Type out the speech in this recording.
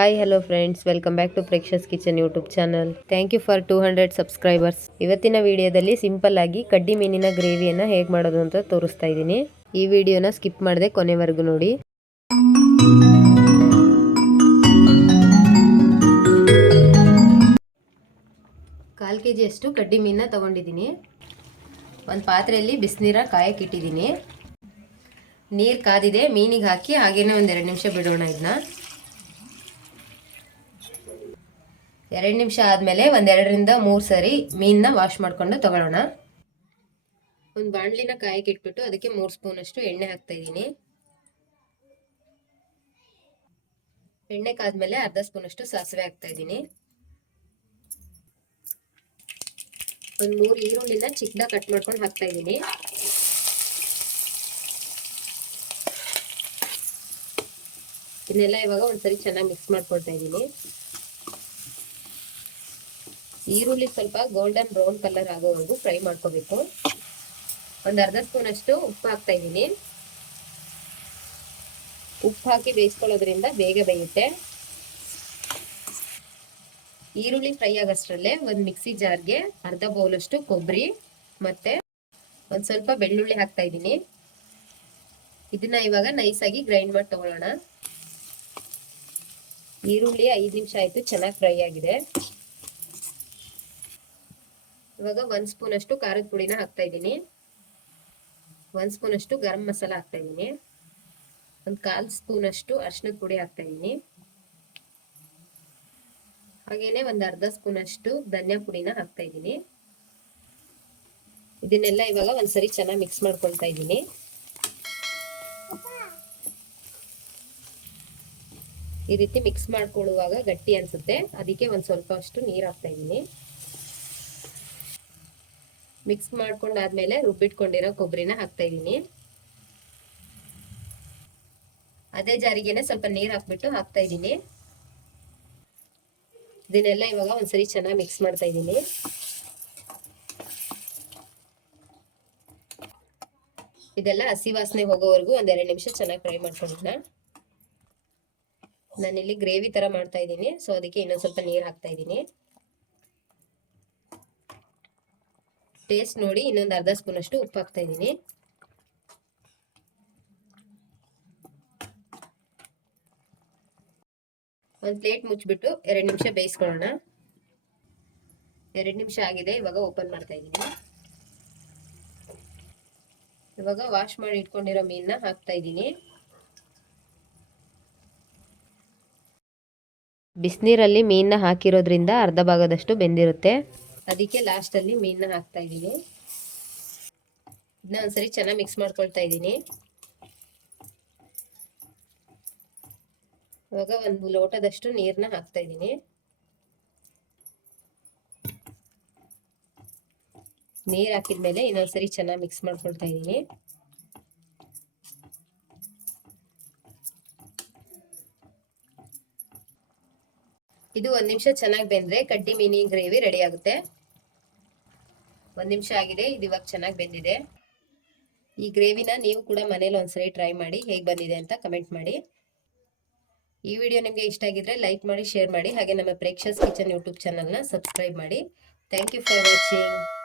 Hi hello friends, welcome back to Preksha's kitchen YouTube channel. Thank you for 200 subscribers. ಇವತ್ತಿನ ವಿಡಿಯೋದಲ್ಲಿ simple ಆಗಿ ಕಡ್ಡಿ ಮೀನಿನ ಗ್ರೇವಿಯನ್ನು ಹೇಗೆ ಮಾಡೋದು ಅಂತ ತೋರಿಸ್ತಾ ಇದ್ದೀನಿ. ಈ ವಿಡಿಯೋನ ಸ್ಕಿಪ್ ಮಾಡದೆ ಕೊನೆವರೆಗೂ ನೋಡಿ. ಕಾಲು ಕೆಜಿ ಅಷ್ಟು ಕಡ್ಡಿ ಮೀನನ್ನ ತಗೊಂಡಿದ್ದೀನಿ. ಒಂದು ಪಾತ್ರೆಯಲ್ಲಿ ಬಿಸಿನೀರ ಕಾಯಕ್ಕೆ ಇಟ್ಟಿದ್ದೀನಿ. ನೀರು ಕಾದಿದೆ, ಮೀನಿಗೆ ಹಾಕಿ ಹಾಗೇನೆ ಒಂದು 2 ನಿಮಿಷ ಬಿಡೋಣ. ಇದನ್ನ 2 ನಿಮಿಷ ಆದಮೇಲೆ 1-2 ರಿಂದ 3 ಸರಿ ಮೀನನ್ನ ವಾಶ್ ಮಾಡ್ಕೊಂಡು ತಗೊಳ್ಳೋಣ. ಒಂದು ಬಾಣಲಿನ ಕಾಯಕ್ಕೆ ಇಟ್ಬಿಟ್ಟು ಅದಕ್ಕೆ 3 ಸ್ಪೂನ್ ಅಷ್ಟು ಎಣ್ಣೆ ಹಾಕ್ತಾ ಇದ್ದೀನಿ. ಎಣ್ಣೆ ಕಾದ್ಮೇಲೆ ಅರ್ಧ ಸ್ಪೂನ್ ಅಷ್ಟು ಸಾಸಿವೆ ಹಾಕ್ತಾ ಇದ್ದೀನಿ. ಒಂದು 3 ಈರುಳ್ಳಿನ ಚಿಕ್ಕದಾಗಿ ಕಟ್ ಮಾಡ್ಕೊಂಡು ಹಾಕ್ತಾ ಇದ್ದೀನಿ. ಇದನ್ನೆಲ್ಲ ಇವಾಗ ಒಂದ್ಸರಿ ಚೆನ್ನಾಗಿ ಮಿಕ್ಸ್ ಮಾಡ್ಕೊಳ್ತಾ ಇದ್ದೀನಿ. ಈರುಳ್ಳಿ ಸ್ವಲ್ಪ ಗೋಲ್ಡನ್ ಬ್ರೌನ್ ಕಲರ್ ಆಗೋವರೆಗೂ ಫ್ರೈ ಮಾಡ್ಕೋಬೇಕು. ಒಂದು ಅರ್ಧ ಸ್ಪೂನ್ ಅಷ್ಟು ಉಪ್ಪು ಹಾಕ್ತಾ ಇದ್ದೀನಿ. ಉಪ್ಪು ಹಾಕಿ ಬೇಯಿಸ್ಕೊಳ್ಳೋದ್ರಿಂದ ಬೇಗ ಬೇಯುತ್ತೆ. ಈರುಳ್ಳಿ ಫ್ರೈ ಆಗೋಷ್ಟರಲ್ಲೇ ಒಂದು ಮಿಕ್ಸಿ ಜಾರ್ಗೆ ಅರ್ಧ ಬೌಲ್ ಅಷ್ಟು ಕೊಬ್ಬರಿ ಮತ್ತೆ ಒಂದು ಸ್ವಲ್ಪ ಬೆಳ್ಳುಳ್ಳಿ ಹಾಕ್ತಾ ಇದ್ದೀನಿ. ಇದನ್ನ ಇವಾಗ ನೈಸಾಗಿ ಗ್ರೈಂಡ್ ಮಾಡಿ ತಗೊಳ್ಳೋಣ. ಈರುಳ್ಳಿ 5 ನಿಮಿಷ ಆಯ್ತು, ಚೆನ್ನಾಗಿ ಫ್ರೈ ಆಗಿದೆ. ಇವಾಗ 1 ಸ್ಪೂನ್ ಅಷ್ಟು ಖಾರದ ಪುಡಿನ ಹಾಕ್ತಾ ಇದ್ದೀನಿ. 1 ಸ್ಪೂನ್ ಅಷ್ಟು ಗರಂ ಮಸಾಲ ಹಾಕ್ತಾ ಇದ್ದೀನಿ. ಒಂದು 1/4 ಸ್ಪೂನ್ ಅಷ್ಟು ಅರಿಶಿನದ ಪುಡಿ ಹಾಕ್ತಾ ಇದ್ದೀನಿ. ಹಾಗೇನೆ ಒಂದು ಅರ್ಧ ಸ್ಪೂನ್ ಅಷ್ಟು ಧನಿಯಾ ಪುಡಿನ ಹಾಕ್ತಾ ಇದ್ದೀನಿ. ಇದನ್ನೆಲ್ಲ ಇವಾಗ ಒಂದ್ಸರಿ ಚೆನ್ನಾಗಿ ಮಿಕ್ಸ್ ಮಾಡ್ಕೊಳ್ತಾ ಇದ್ದೀನಿ. ಈ ರೀತಿ ಮಿಕ್ಸ್ ಮಾಡ್ಕೊಳ್ಳುವಾಗ ಗಟ್ಟಿ ಅನ್ಸುತ್ತೆ, ಅದಕ್ಕೆ ಒಂದು ಸ್ವಲ್ಪ ಅಷ್ಟು ನೀರು ಹಾಕ್ತಾ ಇದ್ದೀನಿ. ಮಿಕ್ಸ್ ಮಾಡ್ಕೊಂಡಾದ್ಮೇಲೆ ರುಬ್ಬಿಟ್ಕೊಂಡಿರೋ ಕೊಬ್ಬರಿನ ಹಾಕ್ತಾ ಇದ್ದೀನಿ. ಅದೇ ಜಾರಿಗೆನೆ ಸ್ವಲ್ಪ ನೀರು ಹಾಕ್ಬಿಟ್ಟು ಹಾಕ್ತಾ ಇದ್ದೀನಿ. ಇದನ್ನೆಲ್ಲ ಇವಾಗ ಒಂದ್ಸರಿ ಚೆನ್ನಾಗಿ ಮಿಕ್ಸ್ ಮಾಡ್ತಾ ಇದ್ದೀನಿ. ಇದೆಲ್ಲ ಹಸಿ ವಾಸನೆ ಹೋಗೋವರೆಗೂ 1-2 ನಿಮಿಷ ಚೆನ್ನಾಗಿ ಫ್ರೈ ಮಾಡ್ಕೊಳ್ಳೋಣ. ನಾನಿಲ್ಲಿ ಗ್ರೇವಿ ತರ ಮಾಡ್ತಾ ಇದ್ದೀನಿ, ಸೊ ಅದಕ್ಕೆ ಇನ್ನೊಂದು ಸ್ವಲ್ಪ ನೀರು ಹಾಕ್ತಾ ಇದ್ದೀನಿ. ಟೇಸ್ಟ್ ನೋಡಿ ಇನ್ನೊಂದು ಅರ್ಧ ಸ್ಪೂನ್ ಅಷ್ಟು ಉಪ್ಪು ಹಾಕ್ತಾ ಇದ್ದೀನಿ. ಒಂದು ಪ್ಲೇಟ್ ಮುಚ್ಚಿಬಿಟ್ಟು 2 ನಿಮಿಷ ಬೇಯಿಸ್ಕೊಳ್ಳೋಣ. 2 ನಿಮಿಷ ಆಗಿದೆ, ಇವಾಗ ಓಪನ್ ಮಾಡ್ತಾ ಇದ್ದೀನಿ. ಇವಾಗ ವಾಶ್ ಮಾಡಿ ಇಟ್ಕೊಂಡಿರೋ ಮೀನನ್ನ ಹಾಕ್ತಾ ಇದ್ದೀನಿ. ಬಿಸಿನೀರಲ್ಲಿ ಮೀನನ್ನ ಹಾಕಿರೋದ್ರಿಂದ ಅರ್ಧ ಭಾಗದಷ್ಟು ಬೆಂದಿರುತ್ತೆ, ಅದಕ್ಕೆ ಲಾಸ್ಟ್ ಅಲ್ಲಿ ಮೀನನ್ನ ಹಾಕ್ತಾ ಇದ್ದೀನಿ. ಇದನ್ನ ಒಂದ್ಸರಿ ಚೆನ್ನಾಗಿ ಮಿಕ್ಸ್ ಮಾಡ್ಕೊಳ್ತಾ ಇದ್ದೀನಿ. ಇವಾಗ 1 ಲೋಟದಷ್ಟು ನೀರನ್ನ ಹಾಕ್ತಾ ಇದ್ದೀನಿ. ನೀರು ಹಾಕಿದ್ಮೇಲೆ ಇನ್ನೊಂದ್ಸರಿ ಚೆನ್ನಾಗಿ ಮಿಕ್ಸ್ ಮಾಡ್ಕೊಳ್ತಾ ಇದ್ದೀನಿ. ಇದು 1 ನಿಮಿಷ ಚೆನ್ನಾಗಿ ಬೆಂದ್ರೆ ಕಡ್ಡಿ ಮೀನಿ ಗ್ರೇವಿ ರೆಡಿ ಆಗುತ್ತೆ. 1 ನಿಮಿಷ ಆಗಿದೆ, ಇದು ಇವಾಗ ಚೆನ್ನಾಗಿ ಬೆಂದಿದೆ. ಈ ಗ್ರೇವಿನ ನೀವು ಕೂಡ ಮನೇಲಿ ಒಂದ್ಸರಿ ಟ್ರೈ ಮಾಡಿ ಹೇಗೆ ಬಂದಿದೆ ಅಂತ ಕಮೆಂಟ್ ಮಾಡಿ. ಈ ವಿಡಿಯೋ ನಿಮಗೆ ಇಷ್ಟ ಆಗಿದ್ರೆ ಲೈಕ್ ಮಾಡಿ, ಶೇರ್ ಮಾಡಿ, ಹಾಗೆ ನಮ್ಮ ಪ್ರೇಕ್ಷಸ್ ಕಿಚನ್ ಯೂಟ್ಯೂಬ್ ಚಾನಲ್ನ ಸಬ್ಸ್ಕ್ರೈಬ್ ಮಾಡಿ. Thank you for watching.